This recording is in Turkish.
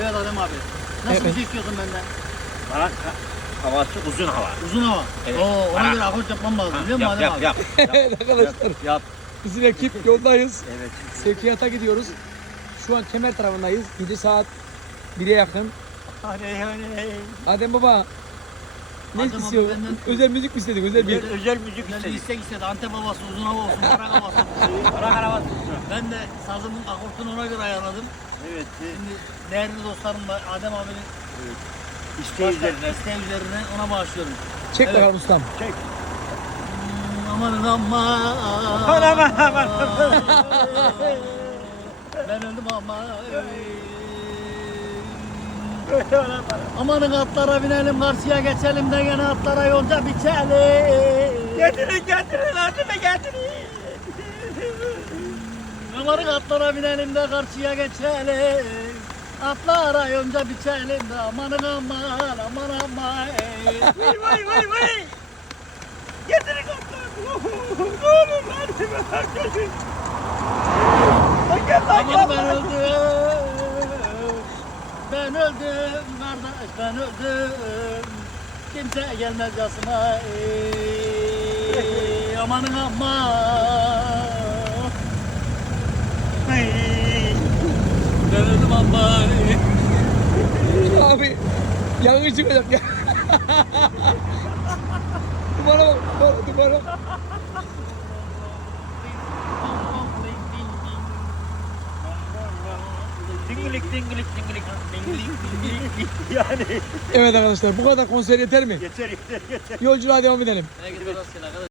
Evet Adem abi. Nasıl evet. bir şey istiyorsun benden? Bana havası uzun hava. Uzun hava. Evet. Oo, ona Bana... göre akort yapmam lazım yap, yap, biliyor musun yap, Yap yap. evet, arkadaşlar. Yap. yap. Bizim ekip yoldayız. evet. Sevkiyata gidiyoruz. Şu an kemer tarafındayız. 7 saat 1'e yakın. Adem baba ne Acaba istiyor? Özel müzik mi istedik? Özel bir özel, müzik, özel müzik, müzik istek istedik. istek istedi. Ante babası uzun hava olsun, karak havası olsun. karak Ben de sazımın akortunu ona göre ayarladım. Evet. Şimdi değerli dostlarım da Adem abinin evet. isteği üzerine. İsteği üzerine ona bağışlıyorum. Çek evet. bakalım ustam. Çek. Aman aman aman aman aman aman aman aman aman aman aman Amanın atlara binelim karşıya geçelim de gene atlara yolca biçelim. Getirin getirin hadi de getirin. Amanın atlara binelim de karşıya geçelim. Atlara yolca biçelim de amanın aman aman aman. vay vay vay vay. Getirin atlar. Oğlum hadi be. Gel lan gel Amanın ben öldüm. öldüm kardeş ben öldüm Kimse gelmez yasına ey, Amanın amma Ben öldüm amma Abi yangın çıkacak ya Dumana bak dumana dingilik dingilik dingilik dingilik yani. Evet arkadaşlar bu kadar konser yeter mi? yeter yeter yeter. Yolculuğa devam edelim. Ne evet. gidiyoruz evet.